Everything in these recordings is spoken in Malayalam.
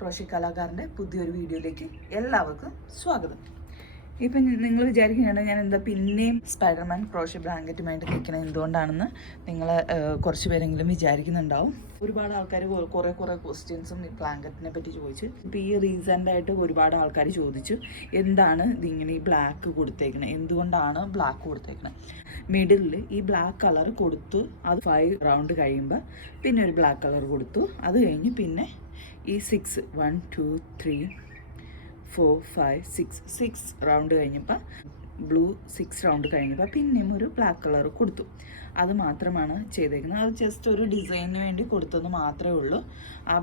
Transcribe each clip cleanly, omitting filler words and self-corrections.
ക്രോഷ്യ കലാകാരൻ്റെ പുതിയൊരു വീഡിയോയിലേക്ക് എല്ലാവർക്കും സ്വാഗതം. ഇപ്പം നിങ്ങൾ വിചാരിക്കുകയാണ് ഞാൻ എന്താ പിന്നെയും സ്പൈഡർമാൻ ക്രോഷ്യ ബ്ലാങ്കറ്റുമായിട്ട് നിൽക്കണത് എന്തുകൊണ്ടാണെന്ന് നിങ്ങൾ കുറച്ച് പേരെങ്കിലും വിചാരിക്കുന്നുണ്ടാവും. ഒരുപാട് ആൾക്കാർ കുറേ ക്വസ്റ്റ്യൻസും ഈ ബ്ലാങ്കറ്റിനെ പറ്റി ചോദിച്ചു. ഇപ്പോൾ ഈ റീസെൻ്റായിട്ട് ഒരുപാട് ആൾക്കാർ ചോദിച്ചു എന്താണ് ഇതിങ്ങനെ ഈ ബ്ലാക്ക് കൊടുത്തേക്കണത്, എന്തുകൊണ്ടാണ് ബ്ലാക്ക് കൊടുത്തേക്കണത്. മിഡിലിൽ ഈ ബ്ലാക്ക് കളർ കൊടുത്തു, അത് 5 റൗണ്ട് കഴിയുമ്പോൾ പിന്നെ ഒരു ബ്ലാക്ക് കളർ കൊടുത്തു. അത് കഴിഞ്ഞ് പിന്നെ ഈ 6 1 2 3 4 5 6 റൗണ്ട് കഴിഞ്ഞപ്പോൾ ബ്ലൂ 6 റൗണ്ട് കഴിഞ്ഞപ്പോൾ പിന്നെയും ഒരു ബ്ലാക്ക് കളർ കൊടുത്തു. അത് മാത്രമാണ് ചെയ്തേക്കുന്നത്. അത് ജസ്റ്റ് ഒരു ഡിസൈനിന് വേണ്ടി കൊടുത്തത് മാത്രമേ ഉള്ളൂ. ആ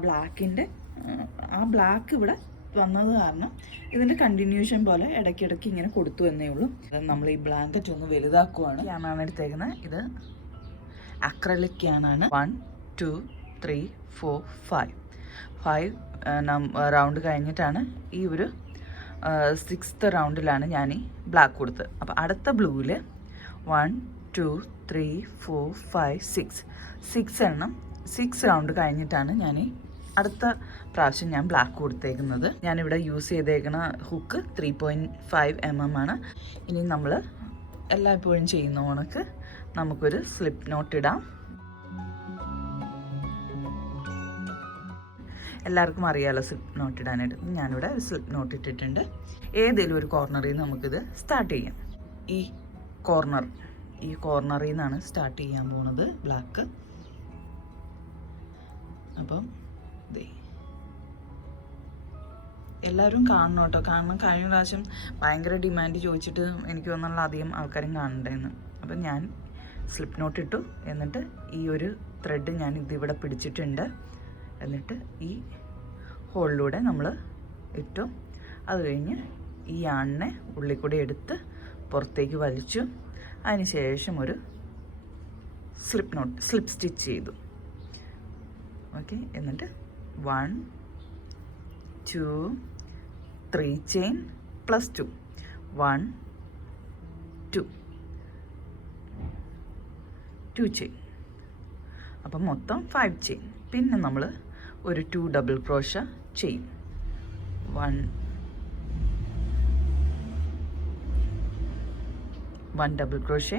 ബ്ലാക്ക് ഇവിടെ വന്നത് കാരണം ഇതിൻ്റെ കണ്ടിന്യൂഷൻ പോലെ ഇടയ്ക്കിടയ്ക്ക് ഇങ്ങനെ കൊടുത്തു എന്നേ ഉള്ളൂ. നമ്മൾ ഈ ബ്ലാങ്കറ്റ് ഒന്ന് വലുതാക്കുവാണ്. ക്യാനാണ് എടുത്തേക്കുന്നത്. ഇത് അക്രലിക് ക്യാനാണ്. 1 2 3 4 5 റൗണ്ട് കഴിഞ്ഞിട്ടാണ് ഈ ഒരു 6th റൗണ്ടിലാണ് ഞാൻ ഈ ബ്ലാക്ക് കൊടുത്തത്. അപ്പോൾ അടുത്ത ബ്ലൂവിൽ 1 2 3 4 5 6 എണ്ണം 6 റൗണ്ട് കഴിഞ്ഞിട്ടാണ് ഞാൻ ഈ അടുത്ത പ്രാവശ്യം ഞാൻ ബ്ലാക്ക് കൊടുത്തേക്കുന്നത്. ഞാനിവിടെ യൂസ് ചെയ്തേക്കുന്ന ഹുക്ക് 3.5 mm ആണ്. ഇനി നമ്മൾ എല്ലായ്പ്പോഴും ചെയ്യുന്ന കണക്ക് നമുക്കൊരു സ്ലിപ്പ് നോട്ട് ഇടാം. എല്ലാവർക്കും അറിയാമല്ലോ സ്ലിപ്പ് നോട്ട് ഇടാനായിട്ട്. ഞാനിവിടെ സ്ലിപ്പ് നോട്ട് ഇട്ടിട്ടുണ്ട്. ഏതെങ്കിലും ഒരു കോർണറിൽ നിന്ന് നമുക്കിത് സ്റ്റാർട്ട് ചെയ്യാം. ഈ കോർണറിൽ നിന്നാണ് സ്റ്റാർട്ട് ചെയ്യാൻ പോകുന്നത് ബ്ലാക്ക്. അപ്പം എല്ലാവരും കാണണം കേട്ടോ. കാരണം കഴിഞ്ഞ പ്രാവശ്യം ഭയങ്കര ഡിമാൻഡ് ചോദിച്ചിട്ട് എനിക്ക് തോന്നുന്നുള്ള അധികം ആൾക്കാരും കാണണ്ടായിരുന്നു. അപ്പം ഞാൻ സ്ലിപ്പ് നോട്ട് ഇട്ടു. എന്നിട്ട് ഈ ഒരു ത്രെഡ് ഞാൻ ഇതിവിടെ പിടിച്ചിട്ടുണ്ട്. എന്നിട്ട് ഈ ഹോളിലൂടെ നമ്മൾ ഇട്ടു. അത് കഴിഞ്ഞ് ഈ ആണിനെ ഉള്ളിൽ കൂടി എടുത്ത് പുറത്തേക്ക് വലിച്ചു. അതിന് ശേഷം ഒരു സ്ലിപ്പ് സ്റ്റിച്ച് ചെയ്തു. ഓക്കെ. എന്നിട്ട് 1 2 3 ചെയിൻ പ്ലസ് 2 1 2 ചെയിൻ. അപ്പം മൊത്തം 5 ചെയിൻ. പിന്നെ നമ്മൾ ഒരു 2 ഡബിൾ ക്രോഷ്യ ചെയ്യും. 1 double crochet,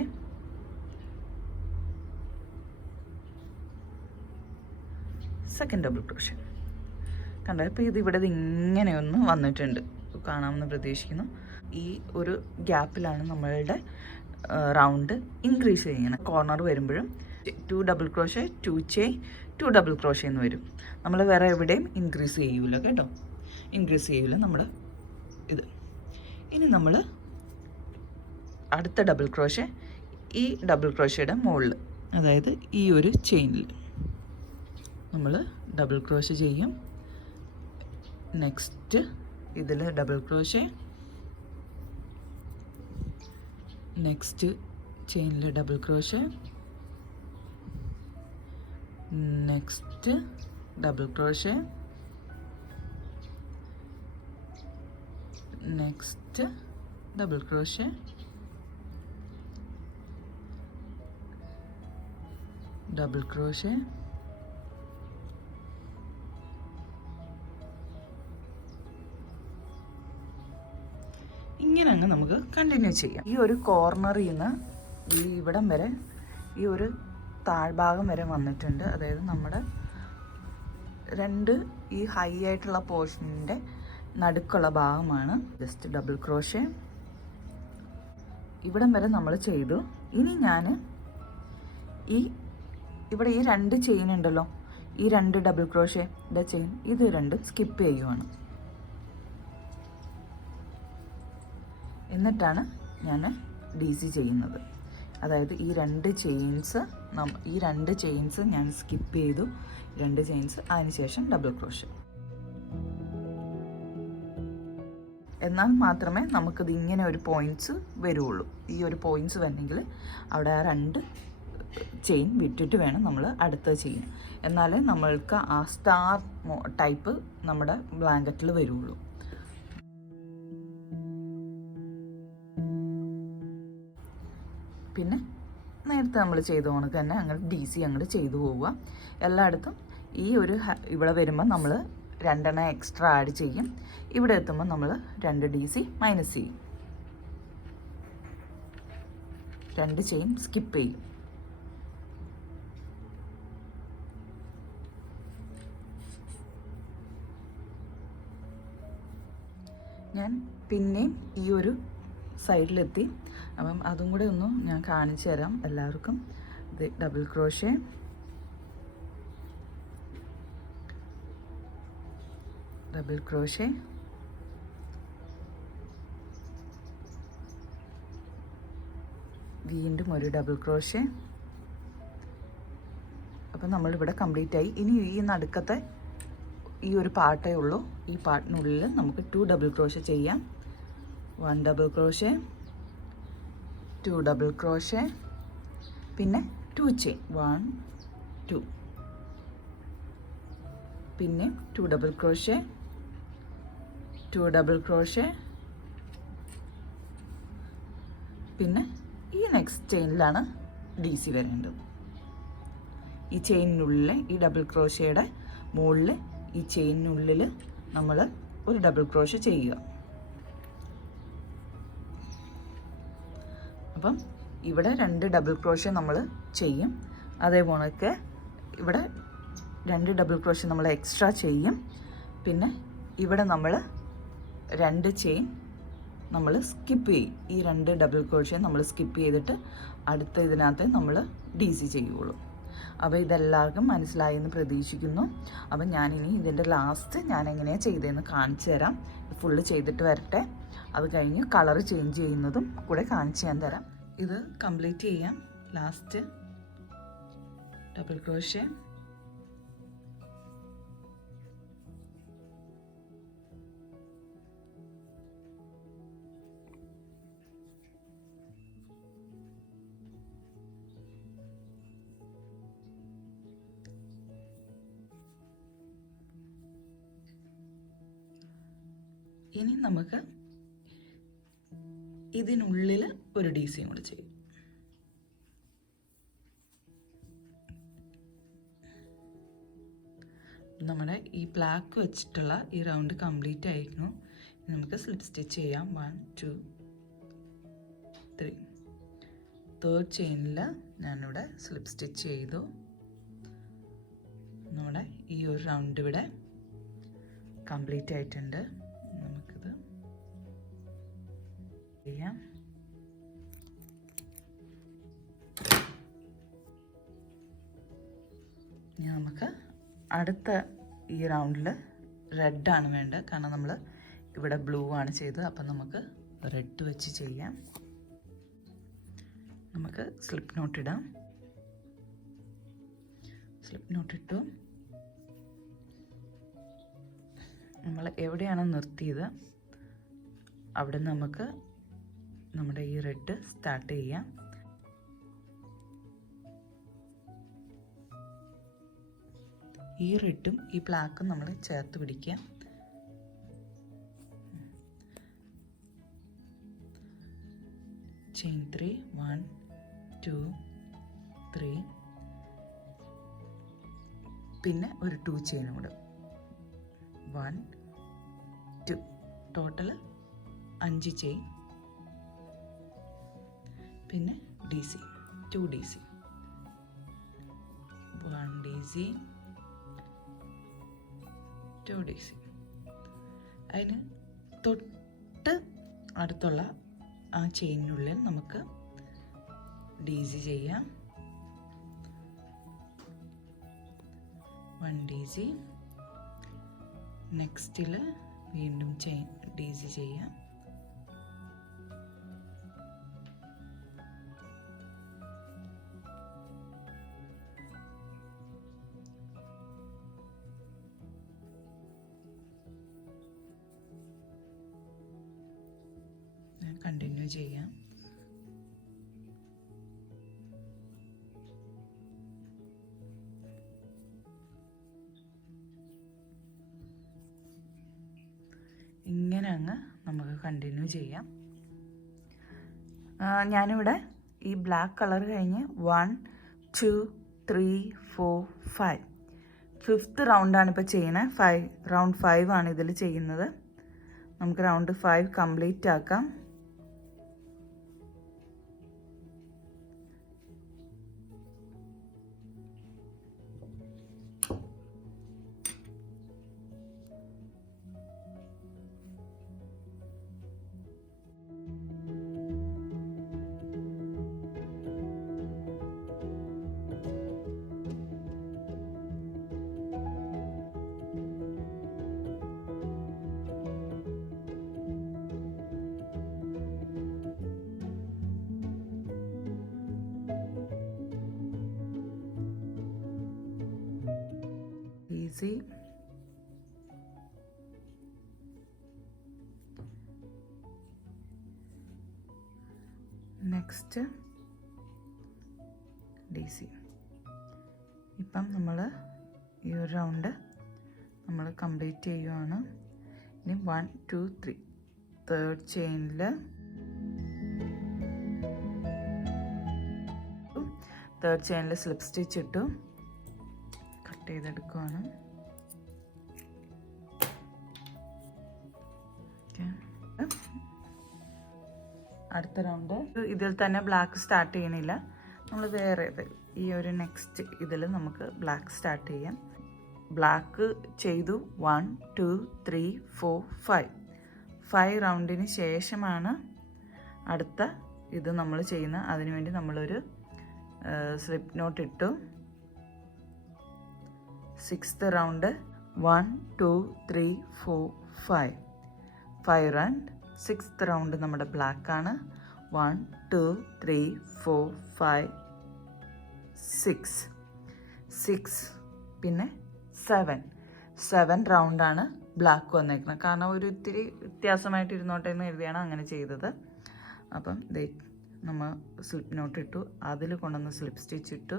second double crochet. കണ്ടോ? ഇപ്പോൾ ഇതിവിടെ ഇങ്ങനെയൊന്ന് വന്നിട്ടുണ്ട്, കാണാമെന്ന് പ്രതീക്ഷിക്കുന്നു. ഈ ഒരു ഗ്യാപ്പിലാണ് നമ്മളുടെ റൗണ്ട് ഇൻക്രീസ് ചെയ്യണം. കോർണർ വരുമ്പോഴും 2 double crochet 2 chain 2 double crochet എന്ന് വരും. നമ്മൾ വേറെ എവിടെയും ഇൻക്രീസ് ചെയ്യൂല കേട്ടോ. ഇൻക്രീസ് ചെയ്യൂല നമ്മൾ ഇത്. ഇനി നമ്മൾ അടുത്ത ഡബിൾ ക്രോഷ്യ ഈ ഡബിൾ ക്രോഷ്യയുടെ മുകളിൽ, അതായത് ഈ ഒരു ചെയിനിൽ നമ്മൾ ഡബിൾ ക്രോഷ്യ ചെയ്യും. നെക്സ്റ്റ് ഇതിൽ ഡബിൾ ക്രോഷ്യ, നെക്സ്റ്റ് ചെയിനിൽ double crochet, next double crochet, next double crochet, double crochet, ഇങ്ങനെ അങ്ങ് നമുക്ക് കണ്ടിന്യൂ ചെയ്യാം. ഈ ഒരു കോർണറിൽ നിന്ന് ഈ ഇവിടം വരെ ഈ ഒരു താഴ്ഭാഗം വരെ വന്നിട്ടുണ്ട്. അതായത് നമ്മുടെ ഈ ഹൈ ആയിട്ടുള്ള പോർഷനിൻ്റെ നടുക്കുള്ള ഭാഗമാണ്. ജസ്റ്റ് ഡബിൾ ക്രോഷ്യ ഇവിടം വരെ നമ്മൾ ചെയ്തു. ഇനി ഞാൻ ഇവിടെ ഈ 2 ചെയിൻ ഉണ്ടല്ലോ, ഈ 2 ഡബിൾ ക്രോഷ്യയുടെ ചെയിൻ, ഇത് രണ്ടും സ്കിപ്പ് ചെയ്യുവാണ്. എന്നിട്ടാണ് ഞാൻ DC ചെയ്യുന്നത്. അതായത് ഈ 2 ചെയിൻസ് ഞാൻ സ്കിപ്പ് ചെയ്തു. 2 ചെയിൻസ്, അതിനുശേഷം ഡബിൾ ക്രോഷ്യ. എന്നാൽ മാത്രമേ നമുക്കിത് ഇങ്ങനെ ഒരു പോയിൻറ്റ്സ് വരുള്ളൂ. ഈ ഒരു പോയിൻറ്റ്സ് വരണമെങ്കിൽ അവിടെ ആ 2 ചെയിൻ വിട്ടിട്ട് വേണം നമ്മൾ അടുത്തത് ചെയ്യാൻ. എന്നാലേ നമ്മൾക്ക് ആ സ്റ്റാർ ടൈപ്പ് നമ്മുടെ ബ്ലാങ്കറ്റിൽ വരുള്ളൂ. പിന്നെ നേരത്തെ നമ്മൾ ചെയ്ത കണക്ക് തന്നെ അങ്ങനെ DC അങ്ങോട്ട് ചെയ്തു പോവുക. എല്ലായിടത്തും ഈ ഒരു ഇവിടെ വരുമ്പോൾ നമ്മൾ 2 എക്സ്ട്രാ ആഡ് ചെയ്യും. ഇവിടെ എത്തുമ്പോൾ നമ്മൾ 2 DC മൈനസ് ചെയ്യും, 2 ചെയിൻ സ്കിപ്പ് ചെയ്യും. ഞാൻ പിന്നെയും ഈ ഒരു സൈഡിലെത്തി. അപ്പം അതും കൂടെ ഒന്ന് ഞാൻ കാണിച്ചു തരാം എല്ലാവർക്കും. ഇത് ഡബിൾ ക്രോഷേ, ഡബിൾ ക്രോഷേ, വീണ്ടും ഒരു ഡബിൾ ക്രോഷേ. അപ്പം നമ്മളിവിടെ കംപ്ലീറ്റ് ആയി. ഇനി ഈ നടുക്കത്തെ ഈ ഒരു പാർട്ടേ ഉള്ളൂ. ഈ പാർട്ടിനുള്ളിൽ നമുക്ക് 2 ഡബിൾ ക്രോഷേ ചെയ്യാം. 1 ഡബിൾ ക്രോഷേ, 2 ഡബിൾ ക്രോഷേ, പിന്നെ 2 ചെയിൻ, 1 2, പിന്നെ 2 ഡബിൾ ക്രോഷേ, 2 ഡബിൾ ക്രോഷേ, പിന്നെ ഈ നെക്സ്റ്റ് ചെയിനിലാണ് DC വരേണ്ടത്. ഈ ചെയിനിനുള്ളിൽ ഈ ഡബിൾ ക്രോഷയുടെ മുകളിൽ ഈ ചെയിനിനുള്ളിൽ നമ്മൾ ഒരു ഡബിൾ ക്രോഷേ ചെയ്യുക. അപ്പം ഇവിടെ 2 ഡബിൾ ക്രോഷേ നമ്മൾ ചെയ്യും. അതേപോലൊക്കെ ഇവിടെ 2 ഡബിൾ ക്രോഷേ നമ്മൾ എക്സ്ട്രാ ചെയ്യും. പിന്നെ ഇവിടെ നമ്മൾ 2 ചെയിൻ നമ്മൾ സ്കിപ്പ് ചെയ്യും. ഈ 2 ഡബിൾ ക്രോഷേ നമ്മൾ സ്കിപ്പ് ചെയ്തിട്ട് അടുത്ത ഇതിനകത്ത് നമ്മൾ DC ചെയ്യുള്ളൂ. അപ്പോൾ ഇതെല്ലാവർക്കും മനസ്സിലായി എന്ന് പ്രതീക്ഷിക്കുന്നു. അപ്പം ഞാനിനി ഇതിൻ്റെ ലാസ്റ്റ് ഞാൻ എങ്ങനെയാണ് ചെയ്തതെന്ന് കാണിച്ചു തരാം. ഫുള്ള് ചെയ്തിട്ട് വരട്ടെ. അത് കഴിഞ്ഞ് കളർ ചേഞ്ച് ചെയ്യുന്നതും കൂടെ കാണിച്ചു ഞാൻ തരാം. ഇത് കംപ്ലീറ്റ് ചെയ്യാം. ലാസ്റ്റ് ഡബിൾ ക്രോഷേ, ഇനി നമുക്ക് ഇതിനുള്ളിൽ ഒരു DC കൂടെ ചെയ്യും. നമ്മുടെ ഈ ബ്ലാക്ക് വെച്ചിട്ടുള്ള ഈ റൗണ്ട് കംപ്ലീറ്റ് ആയിരുന്നു. നമുക്ക് സ്ലിപ്പ് സ്റ്റിച്ച് ചെയ്യാം. 1 2 3, തേർഡ് ചെയിനിൽ ഞാനിവിടെ സ്ലിപ്പ് സ്റ്റിച്ച് ചെയ്തു. നമ്മുടെ ഈ ഒരു റൗണ്ട് ഇവിടെ കംപ്ലീറ്റ് ആയിട്ടുണ്ട്. നമുക്കിത് ചെയ്യാം. ഇനി നമുക്ക് അടുത്ത ഈ റൗണ്ടിൽ റെഡാണ് വേണ്ടത്. കാരണം നമ്മൾ ഇവിടെ ബ്ലൂ ആണ് ചെയ്തത്. അപ്പം നമുക്ക് റെഡ് വെച്ച് ചെയ്യാം. നമുക്ക് സ്ലിപ്പ് നോട്ട് ഇടാം. സ്ലിപ്പ് നോട്ട് ഇട്ടു. നമ്മൾ എവിടെയാണ് നിർത്തിയത് അവിടെ നമുക്ക് നമ്മുടെ ഈ റെഡ് സ്റ്റാർട്ട് ചെയ്യാം. ഈ റെഡും ഈ ബ്ലാക്കും നമ്മൾ ചേർത്ത് പിടിക്കാം. ചെയിൻ 3, 1 2 3, പിന്നെ ഒരു 2 ചെയിൻ കൂടെ, 1 2, ടോട്ടൽ 5 ചെയിൻ. പിന്നെ DC 2 DC, 1 DC 2 DC. അതിന് തൊട്ട് അടുത്തുള്ള ആ ചെയിനുള്ളിൽ നമുക്ക് DC ചെയ്യാം. 1 DC. നെക്സ്റ്റിൽ വീണ്ടും ചെയിൻ DC ചെയ്യാം. കണ്ടിന്യൂ ചെയ്യാം. ഇങ്ങനെ അങ്ങ് നമുക്ക് കണ്ടിന്യൂ ചെയ്യാം. ഞാനിവിടെ ഈ ബ്ലാക്ക് കളർ കഴിഞ്ഞ് 1 2 3 4 5 5th റൗണ്ടാണ് ഇപ്പോൾ ചെയ്യുന്നത്. റൗണ്ട് 5 ആണ് ഇതിൽ ചെയ്യുന്നത്. നമുക്ക് റൗണ്ട് 5 കംപ്ലീറ്റ് ആക്കാം. easy. Next DC. ഇപ്പം നമ്മൾ ഈ ഒരു റൗണ്ട് നമ്മൾ കംപ്ലീറ്റ് ചെയ്യുവാണ്. ഇനി 1 2 3 തേർഡ് ചെയിനിൽ സ്ലിപ്പ് സ്റ്റിച്ച് ഇട്ടു കട്ട് ചെയ്തെടുക്കുവാണ്. അടുത്ത റൗണ്ട് ഇതിൽ തന്നെ ബ്ലാക്ക് സ്റ്റാർട്ട് ചെയ്യണില്ല, നമ്മൾ വേറെ ഈ ഒരു നെക്സ്റ്റ് ഇതിൽ നമുക്ക് ബ്ലാക്ക് സ്റ്റാർട്ട് ചെയ്യാം. ബ്ലാക്ക് ചെയ്തു 1 2 3 4 5 റൗണ്ടിന് ശേഷമാണ് അടുത്ത ഇത് നമ്മൾ ചെയ്യുന്നത്. അതിനുവേണ്ടി നമ്മളൊരു സ്ലിപ്പ് നോട്ട് ഇട്ടു. 6th round 1 2 3 4 5 round. 6th round നമ്മുടെ ബ്ലാക്ക് ആണ്. 1 2 3 4 5 6 പിന്നെ 7 റൗണ്ടാണ് ബ്ലാക്ക് വന്നേക്കുന്നത്. കാരണം ഒരു ഇത്തിരി വ്യത്യാസമായിട്ട് ഇരുന്നോട്ടെ എന്ന് എഴുതിയാണ് അങ്ങനെ ചെയ്തത്. അപ്പം നമ്മൾ സ്ലിപ്പ് നോട്ട് ഇട്ടു, അതിൽ കൊണ്ടുവന്ന് സ്ലിപ്പ് സ്റ്റിച്ച് ഇട്ടു.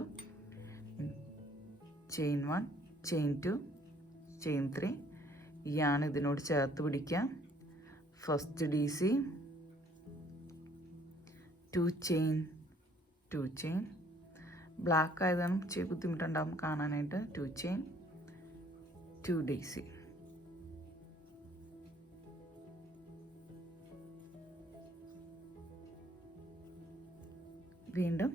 ചെയിൻ 1 ചെയിൻ 2 ചെയിൻ 3 ആണ് ഇതിനോട് ചേർത്ത് പിടിക്കുക. ഫസ്റ്റ് DC 2 ചെയിൻ ബ്ലാക്ക് ആയതാണ് ഇച്ചിരി ബുദ്ധിമുട്ടുണ്ടാകും കാണാനായിട്ട്. 2 ചെയിൻ 2 DC. വീണ്ടും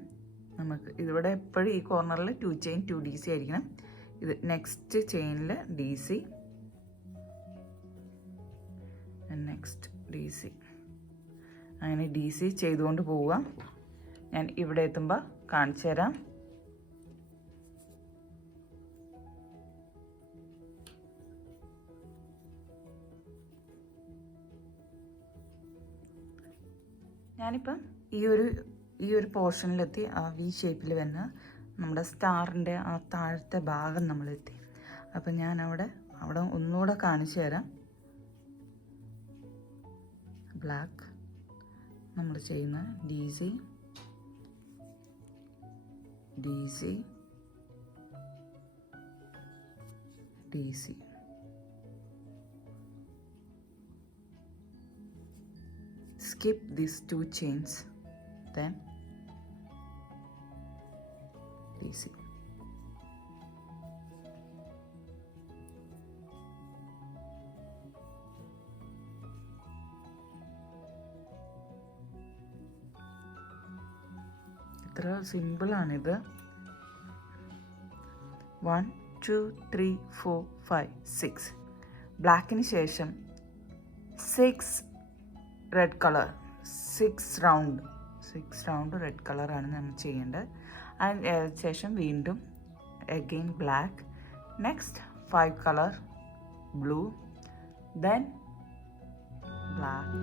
നമുക്ക് ഇതിവിടെ എപ്പോഴും ഈ കോർണറിൽ 2 ചെയിൻ 2 DC ആയിരിക്കണം. ഇത് നെക്സ്റ്റ് ചെയിനിൽ DC നെക്സ്റ്റ് DC അങ്ങനെ DC ചെയ്തുകൊണ്ട് പോവുക. ഞാൻ ഇവിടെ എത്തുമ്പോൾ കാണിച്ചു തരാം. ഞാനിപ്പം ഈ ഒരു പോർഷനിലെത്തി. ആ V ഷേപ്പിൽ വരുന്ന നമ്മുടെ സ്റ്റാറിൻ്റെ ആ താഴത്തെ ഭാഗം നമ്മളെത്തി. അപ്പം ഞാൻ അവിടെ ഒന്നുകൂടെ കാണിച്ചു തരാം. ബ്ലാക്ക് നമ്മൾ ചെയ്യുന്ന DC skip these 2 chains, then DC. ഇത്ര സിമ്പിളാണിത്. 1 2 3 4 5 6 ബ്ലാക്കിന് ശേഷം 6 റെഡ് കളർ 6 റൗണ്ട് റെഡ് കളറാണ് നമ്മൾ ചെയ്യേണ്ടത്. അതിന് ശേഷം വീണ്ടും again black, next 5 colour blue, then black